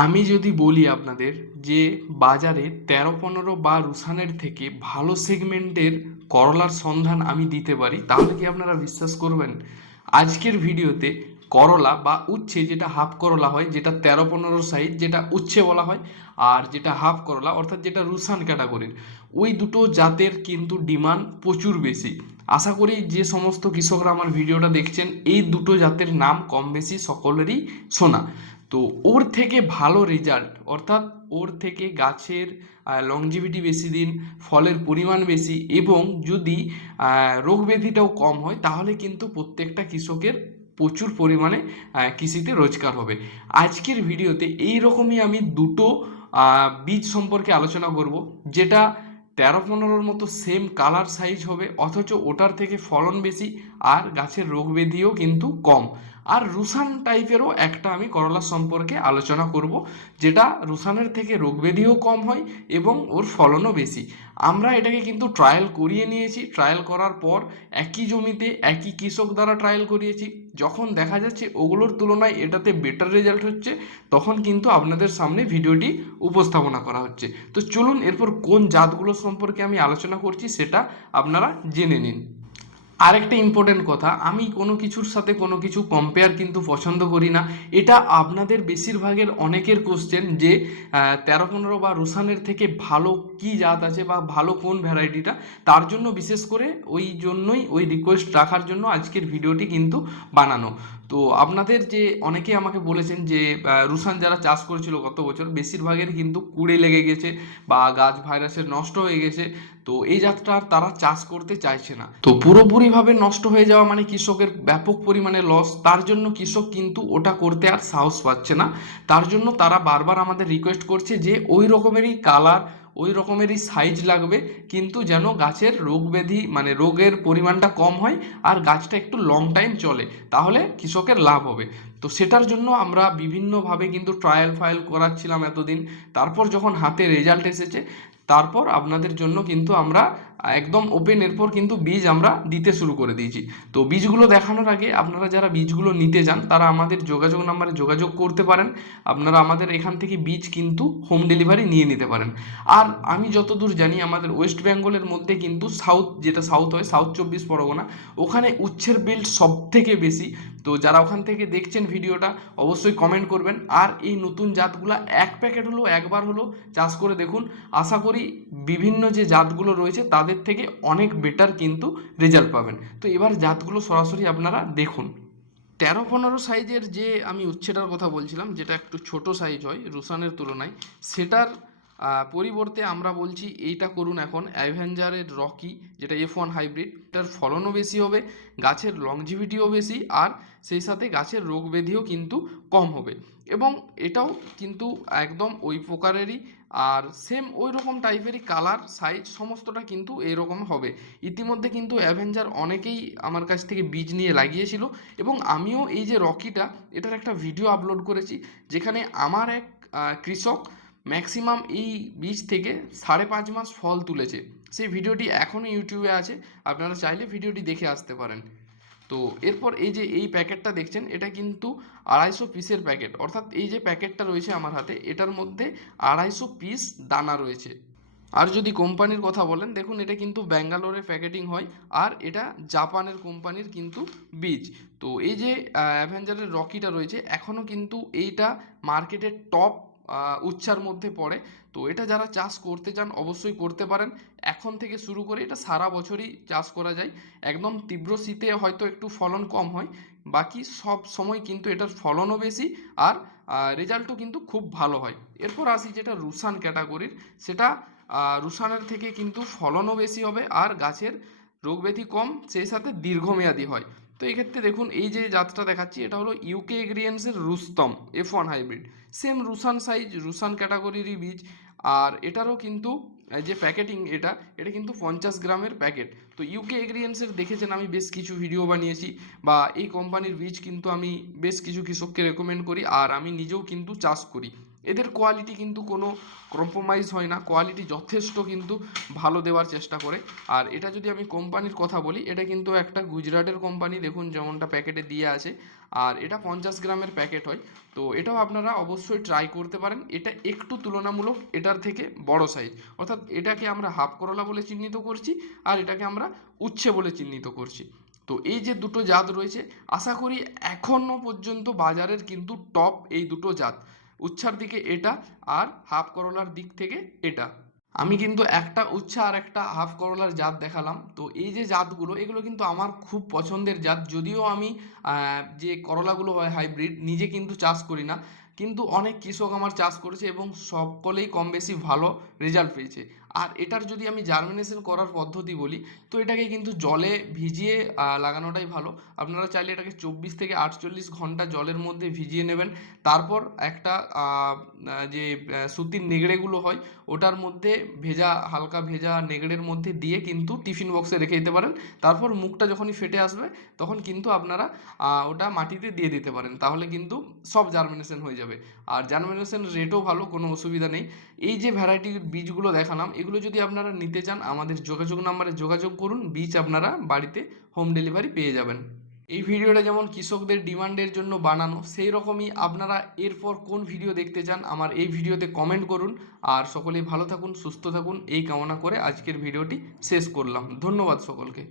আমি যদি বলি আপনাদের যে বাজারে তেরো, পনেরো বা রুসানের থেকে ভালো সেগমেন্টের করলার সন্ধান আমি দিতে পারি, তাহলে কি আপনারা বিশ্বাস করবেন? আজকের ভিডিওতে করলা বা উচ্ছে যেটা হাফ করলা হয়, যেটা তেরো, পনেরো সাইজ যেটা উচ্ছে বলা হয়, আর যেটা হাফ করলা, অর্থাৎ যেটা রুসান ক্যাটাগরির ওই দুটো জাতের কিন্তু ডিমান্ড প্রচুর বেশি। আশা করি যে সমস্ত কৃষকরা আমার ভিডিওটা দেখছেন, এই দুটো জাতের নাম কম বেশি সকলেরই শোনা। তো ওর থেকে ভালো রেজাল্ট অর্থাৎ ওর থেকে গাছের লংজিভিটি বেশি দিন, ফলের পরিমাণ বেশি এবং যদি রোগ ব্যাধিটাও কম হয়, তাহলে কিন্তু প্রত্যেকটা কৃষকের প্রচুর পরিমাণে কৃষিতে রোজগার হবে। আজকের ভিডিওতে এই রকমই আমি দুটো বীজ সম্পর্কে আলোচনা করব, যেটা তেরো পনেরোর মতো সেম কালার সাইজ হবে, অথচ ওটার থেকে ফলন বেশি আর গাছের রোগ ব্যাধিও কিন্তু কম। আর রুসান টাইপেরও একটা আমি করলা সম্পর্কে আলোচনা করব, যেটা রুসানের থেকে রোগ ব্যাধিও কম হয় এবং ওর ফলনও বেশি। আমরা এটাকে কিন্তু ট্রায়াল করিয়ে নিয়েছি। ট্রায়াল করার পর একই জমিতে একই কৃষক দ্বারা ট্রায়াল করিয়েছি। যখন দেখা যাচ্ছে ওগুলোর তুলনায় এটাতে বেটার রেজাল্ট হচ্ছে, তখন কিন্তু আপনাদের সামনে ভিডিওটি উপস্থাপনা করা হচ্ছে। তো চলুন এরপর কোন জাতগুলো সম্পর্কে আমি আলোচনা করছি সেটা আপনারা জেনে নিন। আরেকটা ইম্পর্টেন্ট কথা, আমি কোনো কিছুর সাথে কোনো কিছু কম্পেয়ার কিন্তু পছন্দ করি না। এটা আপনাদের বেশিরভাগের অনেকের কোশ্চেন যে তেরো পনেরো বা রোসানের থেকে ভালো কি জাত আছে বা ভালো কোন ভ্যারাইটিটা, তার জন্য বিশেষ করে ওই জন্যই ওই রিকোয়েস্ট রাখার জন্য আজকের ভিডিওটি কিন্তু বানানো। তো আপনাদের যে অনেকে আমাকে বলেছেন যে রুসান যারা চাষ করেছিল গত বছর বেশিরভাগের কিন্তু কুড়ে লেগে গেছে বা গাছ ভাইরাসের নষ্ট হয়ে গেছে। তো এই জাতটা আর তারা চাষ করতে চাইছে না। তো পুরোপুরিভাবে নষ্ট হয়ে যাওয়া মানে কৃষকের ব্যাপক পরিমাণে লস তার জন্য কৃষক কিন্তু ওটা করতে আর সাহস পাচ্ছে না। তার জন্য তারা বারবার আমাদের রিকোয়েস্ট করছে যে, ওই রকমেরই কালার ওই রকমেরই সাইজ লাগবে, কিন্তু যেন গাছের রোগ ব্যাধি মানে রোগের পরিমাণটা কম হয় আর গাছটা একটু লং টাইম চলে, তাহলে কৃষকের লাভ হবে। তো সেটার জন্য আমরা বিভিন্নভাবে কিন্তু ট্রায়াল ফায়াল করাচ্ছিলাম এতদিন, তারপর যখন হাতে রেজাল্ট এসেছে, তারপর আপনাদের জন্য কিন্তু আমরা একদম ওপেন এরপর কিন্তু বীজ আমরা দিতে শুরু করে দিয়েছি। তো বীজগুলো দেখানোর আগে আপনারা যারা বীজগুলো নিতে যান তারা আমাদের যোগাযোগ নাম্বারে যোগাযোগ করতে পারেন। আপনারা আমাদের এখান থেকে বীজ কিন্তু হোম ডেলিভারি নিয়ে নিতে পারেন। আর আমি যতদূর জানি, আমাদের ওয়েস্ট বেঙ্গলের মধ্যে কিন্তু সাউথ যেটা সাউথ হয় সাউথ চব্বিশ পরগনা, ওখানে উচ্ছের বিল্ড সব থেকে বেশি। তো যারা ওখান থেকে দেখছেন ভিডিওটা, অবশ্যই কমেন্ট করবেন। আর এই নতুন জাতগুলো এক প্যাকেট হলো, একবার হলো, চাষ করে দেখুন। আশা করি বিভিন্ন যে জাতগুলো রয়েছে, তাদের থেকে অনেক বেটার কিন্তু রেজাল্ট পাবেন। তো এবার জাতগুলো সরাসরি আপনারা দেখুন। তেরো পনেরো সাইজের যে আমি উচ্ছেটার কথা বলছিলাম, যেটা একটু ছোট সাইজ হয় রুসানের তুলনায়, সেটার পরিবর্তে আমরা বলছি এইটা করুন এখন অ্যাভেঞ্জারের রকি যেটা এফ ওয়ান হাইব্রিড এটার ফলনও বেশি হবে, গাছের লংজিভিটিও বেশি, আর সেই সাথে গাছের রোগ ব্যাধিও কিন্তু কম হবে। এবং এটাও কিন্তু একদম ওই প্রকারেরই আর সেম ওই রকম টাইপেরই কালার সাইজ সমস্তটা কিন্তু এরকম হবে। ইতিমধ্যে কিন্তু অ্যাভেঞ্জার অনেকেই আমার কাছ থেকে বীজ নিয়ে লাগিয়েছিল এবং আমিও এই যে রকিটা এটার একটা ভিডিও আপলোড করেছি যেখানে আমার এক কৃষক ম্যাক্সিমাম এই বীজ থেকে সাড়ে পাঁচ মাস ফল তুলেছে। সেই ভিডিওটি এখনও ইউটিউবে আছে, আপনারা চাইলে ভিডিওটি দেখে আসতে পারেন। তো এরপর এই যে এই প্যাকেটটা দেখছেন, এটা কিন্তু আড়াইশো পিসের প্যাকেট। অর্থাৎ এই যে প্যাকেটটা রয়েছে আমার হাতে, এটার মধ্যে আড়াইশো পিস দানা রয়েছে। আর যদি কোম্পানির কথা বলেন, দেখুন এটা কিন্তু ব্যাঙ্গালোরে প্যাকেটিং হয়, আর এটা জাপানের কোম্পানির কিন্তু বীজ। তো এই যে অ্যাভেঞ্জারের রকিটা রয়েছে এখনও কিন্তু এইটা মার্কেটের টপ উচ্চার মধ্যে পড়ে। তো এটা যারা চাষ করতে চান অবশ্যই করতে পারেন। এখন থেকে শুরু করে এটা সারা বছরই চাষ করা যায়। একদম তীব্র শীতে হয়তো একটু ফলন কম হয়। বাকি সব সময় কিন্তু এটার ফলনও বেশি আর রেজাল্টও কিন্তু খুব ভালো হয়। এরপর আসি যেটা রুসান ক্যাটাগরির। সেটা রুসানের থেকে কিন্তু ফলনও বেশি হবে আর গাছের রোগ ব্যাধি কম, সেই সাথে দীর্ঘমেয়াদী হয়। তো এই ক্ষেত্রে দেখুন, এই যে জাতটা দেখাচ্ছি, এটা হলো UK এগ্রিয়েন্সের Rustam F one hybrid same Rusan size রুসান ক্যাটাগরিরই বীজ, আর এটারও কিন্তু যে প্যাকেটিং এটা এটা কিন্তু পঞ্চাশ গ্রামের প্যাকেট তো ইউকে এগ্রিয়েন্সের দেখেছেন আমি বেশ কিছু ভিডিও বানিয়েছি, বা এই কোম্পানির বীজ কিন্তু আমি বেশ কিছু কৃষককে রেকমেন্ড করি, আর আমি নিজেও কিন্তু চাষ করি। এদের কোয়ালিটি কিন্তু কোনো কম্প্রোমাইজ হয় না কোয়ালিটি যথেষ্ট কিন্তু ভালো দেওয়ার চেষ্টা করে। আর এটা যদি আমি কোম্পানির কথা বলি, এটা কিন্তু একটা গুজরাটের কোম্পানি দেখুন যেমনটা প্যাকেটে দিয়ে আছে। আর এটা পঞ্চাশ গ্রামের প্যাকেট হয়। তো এটাও আপনারা অবশ্যই ট্রাই করতে পারেন। এটা একটু তুলনামূলক এটার থেকে বড় সাইজ অর্থাৎ এটাকে আমরা হাফ করলা বলে চিহ্নিত করছি, আর এটাকে আমরা উচ্ছে বলে চিহ্নিত করছি। তো এই যে দুটো জাত রয়েছে, আশা করি এখনও পর্যন্ত বাজারের কিন্তু টপ এই দুটো জাত। উচ্ছার দিকে এটা আর হাফ করলার দিক থেকে এটা। আমি কিন্তু একটা উচ্ছা আর একটা হাফ করলার জাত দেখালাম। তো এই যে জাতগুলো, এগুলো কিন্তু আমার খুব পছন্দের জাত। যদিও আমি যে করলাগুলো হয় হাইব্রিড নিজে কিন্তু চাষ করি না। কিন্তু অনেক কৃষক আমার চাষ করেছে এবং সকলেই কম বেশি ভালো রেজাল্ট পেয়েছে। আর এটার যদি আমি জার্মিনেশন করার পদ্ধতি বলি, তো এটাকে কিন্তু জলে ভিজিয়ে লাগানোটাই ভালো। আপনারা চাইলে এটাকে চব্বিশ থেকে আটচল্লিশ ঘণ্টা জলের মধ্যে ভিজিয়ে নেবেন। তারপর একটা যে সুতির নেগড়েগুলো হয়, ওটার মধ্যে ভেজা, হালকা ভেজা নেগড়ের মধ্যে দিয়ে কিন্তু টিফিন বক্সে রেখে দিতে পারেন। তারপর মুখটা যখনই ফেটে আসবে, তখন কিন্তু আপনারা ওটা মাটিতে দিয়ে দিতে পারেন। তাহলে কিন্তু সব জার্মিনেশন হয়ে যাবে। আর জার্মিনেশন রেটও ভালো, কোনো অসুবিধা নেই। এই যে ভ্যারাইটির বীজগুলো দেখালাম, এগুলো যদি আপনারা নিতে চান, আমাদের যোগাযোগ নাম্বারে যোগাযোগ করুন। বীজ আপনারা বাড়িতে হোম ডেলিভারি পেয়ে যাবেন। এই ভিডিওটা যেমন কৃষকদের ডিমান্ডের জন্য বানানো, সেই রকমই আপনারা এরপর কোন ভিডিও দেখতে চান, আমার এই ভিডিওতে কমেন্ট করুন। আর সকলেই ভালো থাকুন, সুস্থ থাকুন। এই কামনা করে আজকের ভিডিওটি শেষ করলাম। ধন্যবাদ সকলকে।